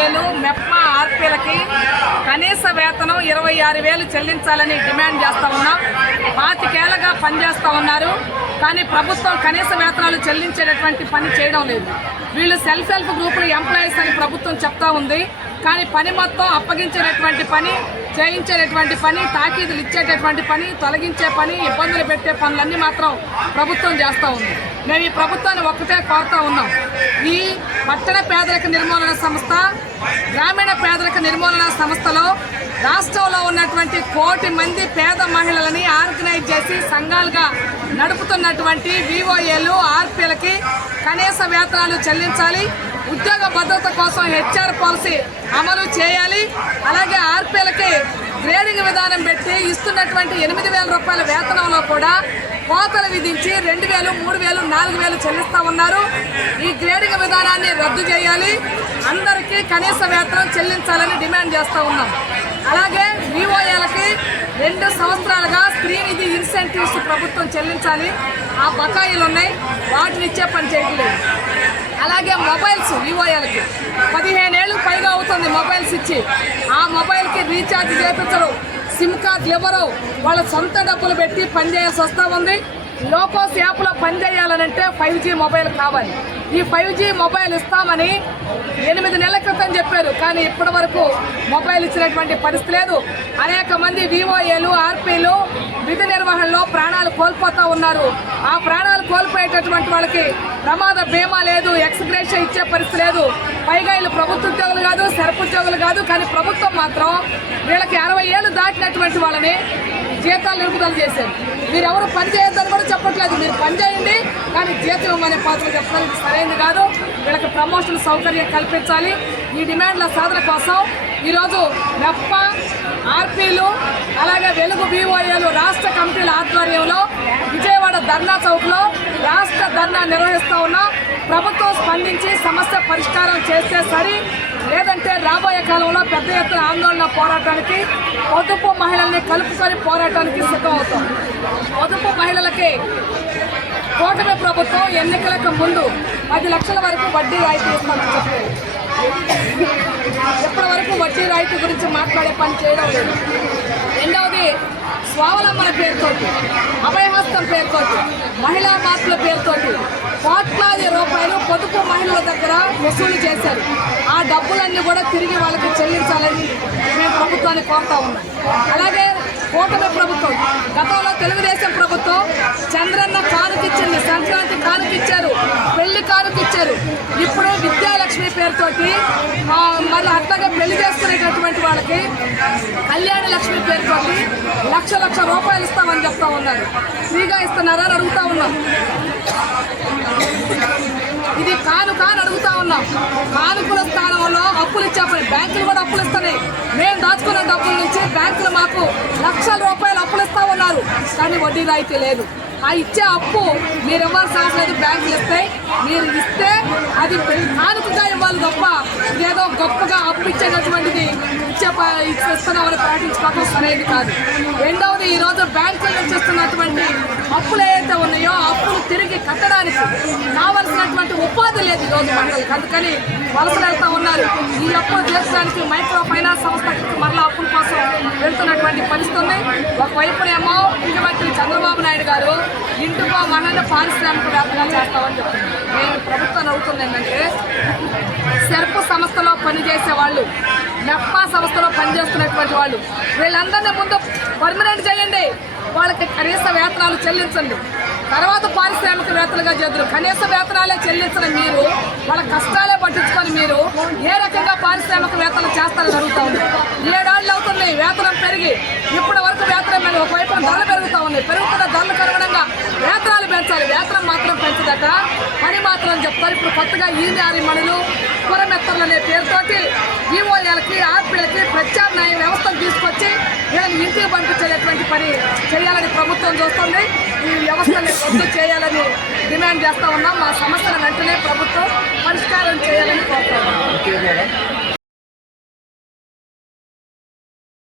వివోఏలు మెప్మా ఆర్పీలకి కనీస వేతనం 26,000 చెల్లించాలని డిమాండ్ చేస్తూ ఉన్నాం. 25 ఏళ్లుగా పనిచేస్తూ ఉన్నారు, కానీ ప్రభుత్వం కనీస వేతనాలు చెల్లించేటటువంటి పని చేయడం లేదు. వీళ్ళు సెల్ఫ్ హెల్ప్ గ్రూపులు ఎంప్లాయీస్ అని ప్రభుత్వం చెప్తా ఉంది, కానీ పని మొత్తం అప్పగించేటటువంటి పని, చేయించేటటువంటి పని, తాకీదులు ఇచ్చేటటువంటి పని, తొలగించే పని, ఇబ్బందులు పెట్టే పనులన్నీ మాత్రం ప్రభుత్వం చేస్తూ ఉంది. మేము ఈ ప్రభుత్వాన్ని ఒక్కటే కోరుతూ ఉన్నాం. ఈ పట్టణ పేదరిక నిర్మూలన సంస్థ, గ్రామీణ పేదరిక నిర్మూలన సంస్థలో రాష్ట్రంలో ఉన్నటువంటి 1 కోటి మంది పేద మహిళలని ఆర్గనైజ్ చేసి సంఘాలుగా నడుపుతున్నటువంటి వివోఏలు ఆర్పీలకి కనీస వేతనాలు చెల్లించాలి. ఉద్యోగ భద్రత కోసం హెచ్ఆర్ పాలసీ అమలు చేయాలి. అలాగే ఆర్పీలకి గ్రేడింగ్ విధానం పెట్టి ఇస్తున్నటువంటి 8,000 రూపాయల వేతనంలో కూడా కోతలు విధించి 2,000, 3,000, 4,000 చెల్లిస్తూ ఉన్నారు. ఈ గ్రేడింగ్ విధానాన్ని రద్దు చేయాలి, అందరికీ కనీస వేతనం చెల్లించాలని డిమాండ్ చేస్తూ ఉన్నాం. అలాగే వివోఏలకి 2 సంవత్సరాలుగా శ్రీనిధి ఇన్సెంటివ్స్ ప్రభుత్వం చెల్లించాలి. ఆ బకాయిలు ఉన్నాయి, వాటిని ఇచ్చే పని చేయట్లేదు. అలాగే మొబైల్స్ వివోఏలకి 15 ఏళ్ళు పైగా అవుతుంది మొబైల్స్ ఇచ్చి, ఆ మొబైల్కి రీఛార్జ్ చేయించరు, సిమ్ కార్డులు ఇవ్వరు, వాళ్ళ సొంత డబ్బులు పెట్టి పనిచేయాల్సి వస్తూ ఉంది. లోకోస్ యాప్లో పనిచేయాలనంటే 5G మొబైల్ కావాలి. ఈ 5G మొబైల్ ఇస్తామని 8 నెలల క్రితం చెప్పారు, కానీ ఇప్పటి వరకు మొబైల్ ఇచ్చినటువంటి పరిస్థితి లేదు. అనేక మంది వివోఏలు ఆర్పీలు విధి నిర్వహణలో ప్రాణాలు కోల్పోతూ ఉన్నారు. ఆ ప్రాణాలు కోల్పోయేటటువంటి వాళ్ళకి ప్రమాద బీమా లేదు, ఎక్స్గ్రేషియా ఇచ్చే పరిస్థితి లేదు. పైగా వీళ్ళు ప్రభుత్వ ఉద్యోగులు కాదు, సెరపు ఉద్యోగులు కాదు, కానీ ప్రభుత్వం మాత్రం వీళ్ళకి 60 ఏళ్ళు దాటినటువంటి వాళ్ళని జీతాలు నిలుపుదల చేశారు. మీరెవరు పని చేయొద్దని కూడా చెప్పట్లేదు, మీరు పని చేయండి కానీ జీతం ఇవ్వమనే పాత్ర చెప్పడం ఇది సరైనది కాదు. వీళ్ళకి ప్రమోషన్ సౌకర్యం కల్పించాలి. ఈ డిమాండ్ల సాధన కోసం ఈరోజు మెప్మా ఆర్పీలు అలాగే వెలుగు వివోఏలు రాష్ట్ర కమిటీల ఆధ్వర్యంలో విజయవాడ ధర్నా చౌక్లో రాష్ట్ర ధర్నా నిర్వహిస్తూ ఉన్నాం. ప్రభుత్వం స్పందించి సమస్య పరిష్కారం చేస్తే సరి, లేదంటే రాబోయే కాలంలో పెద్ద ఎత్తున ఆందోళన పోరాటానికి పొదుపు మహిళల్ని కలుపుకొని పోరాటానికి సిద్ధమవుతాం. పొదుపు మహిళలకి కూటమి ప్రభుత్వం ఎన్నికలకు ముందు 10 లక్షల వరకు వడ్డీ రాయితీ ఇస్తామని చెప్పారు. ఇప్పటి వరకు వడ్డీ రాయితీ గురించి మాట్లాడే పని చేయడం లేదు. రెండవది స్వావలంబన పేరుతోటి, అభయహస్తం పేరుతోటి, మహిళా మార్పుల పేరుతోటి కోట్లాది రూపాయలు పొదుపు మహిళల దగ్గర వసూలు చేశారు. ఆ డబ్బులన్నీ కూడా తిరిగి వాళ్ళకి చెల్లించాలని మేము ప్రభుత్వాన్ని కోరుతా ఉన్నాం. అలాగే కూటమి ప్రభుత్వం, గతంలో తెలుగుదేశం ప్రభుత్వం చంద్రన్న కానుకిచ్చింది, సంక్రాంతి కానుకిచ్చారు, పెళ్లి కానుకిచ్చారు. ఇప్పుడు విద్యాలక్ష్మి పేరుతోటి మళ్ళీ అట్లాగే పెళ్లి చేసుకునేటటువంటి వాళ్ళకి కళ్యాణ లక్ష్మి పేరుతోటి లక్ష రూపాయలు ఇస్తామని చెప్తా ఉన్నారు. ఫ్రీగా ఇస్తున్నారా అని అడుగుతా ఉన్నాం. ఇది కానుక అని అడుగుతా ఉన్నాం. కానుకల స్థానంలో అప్పులు ఇచ్చామని బ్యాంకులు కూడా అప్పులు ఇస్తున్నాయి. మేము దాచుకున్న డబ్బుల నుంచి బ్యాంకులు మాకు లక్షల రూపాయలు అప్పులు ఇస్తా ఉన్నారు, కానీ వడ్డీ రాయితీ లేదు. ఆ ఇచ్చే అప్పు మీరు ఇవ్వాల్సిన అవసరం లేదు, బ్యాంకులు ఇస్తాయి. మీరు ఇస్తే అది కానుకగా ఇవ్వాలి తప్ప ఏదో గొప్పగా అప్పు ఇచ్చేటటువంటిది ఇస్తున్నామని ప్రకటించుకోవడం సరైనది కాదు. రెండవది, ఈరోజు బ్యాంకుల నుంచి ఇస్తున్నటువంటి అప్పులు ఏవైతే ఉన్నాయో అప్పులు తిరిగి కట్టడానికి కావలసినటువంటి ఉపాధి లేదు ఈరోజు మహిళలకు, అందుకని వలసలు వెళ్తూ ఉన్నారు. ఈ అప్పులు తీర్చడానికి మైక్రో ఫైనాన్స్ సంస్థకి మళ్ళీ అప్పుల కోసం వెళ్తున్నటువంటి పరిస్థితి ఉంది. ఒకవైపునేమో ముఖ్యమంత్రి చంద్రబాబు నాయుడు గారు ఇంటికో మహిళను పారిశ్రామికవేత్తగా చేస్తామని చెప్తున్నారు. నేను ప్రభుత్వం అవుతుంది ఏంటంటే సెర్పు సంస్థలో పనిచేసే వాళ్ళు, మెప్మా సంస్థలో పనిచేస్తున్నటువంటి వాళ్ళు, వీళ్ళందరినీ ముందు పర్మనెంట్ చేయండి, వాళ్ళకి కనీస వేతనాలు చెల్లించండి, తర్వాత పారిశ్రామికవేత్తలుగా చేద్దరు. కనీస వేతనాలే చెల్లించిన మీరు వాళ్ళ కష్టాలే పట్టించుకొని మీరు ఏ రకంగా పారిశ్రామికవేత్తలు చేస్తారని జరుగుతూ ఉంది. 7 ఏళ్ళు అవుతుంది వేతనం పెరిగి, ఇప్పటి వరకు వేతనం మీద ఒకవైపు ధరలు పెరుగుతూ ఉన్నాయి. పెరుగుతున్న ధరలకు అనుగుణంగా వేతనాలు పెంచాలి, వేతనం మాత్రం పెంచదట, పని మాత్రం చెప్తారు. ఇప్పుడు కొత్తగా ఈనారి మణులు, పురమెత్తర్లు అనే పేరుతోటి వివోఏలకి ఆర్పీలకి ప్రత్యామ్నాయ వ్యవస్థను తీసుకొచ్చి వీళ్ళని ఇంటికి పంపించేటటువంటి పని చేయాలని ప్రభుత్వం చూస్తుంది. ఈ వ్యవస్థని రద్దు చేయాలని డిమాండ్ చేస్తూ ఉన్నాం. మా సమస్యను వెంటనే ప్రభుత్వం పరిష్కారం చేయాలని కోరుతున్నాం.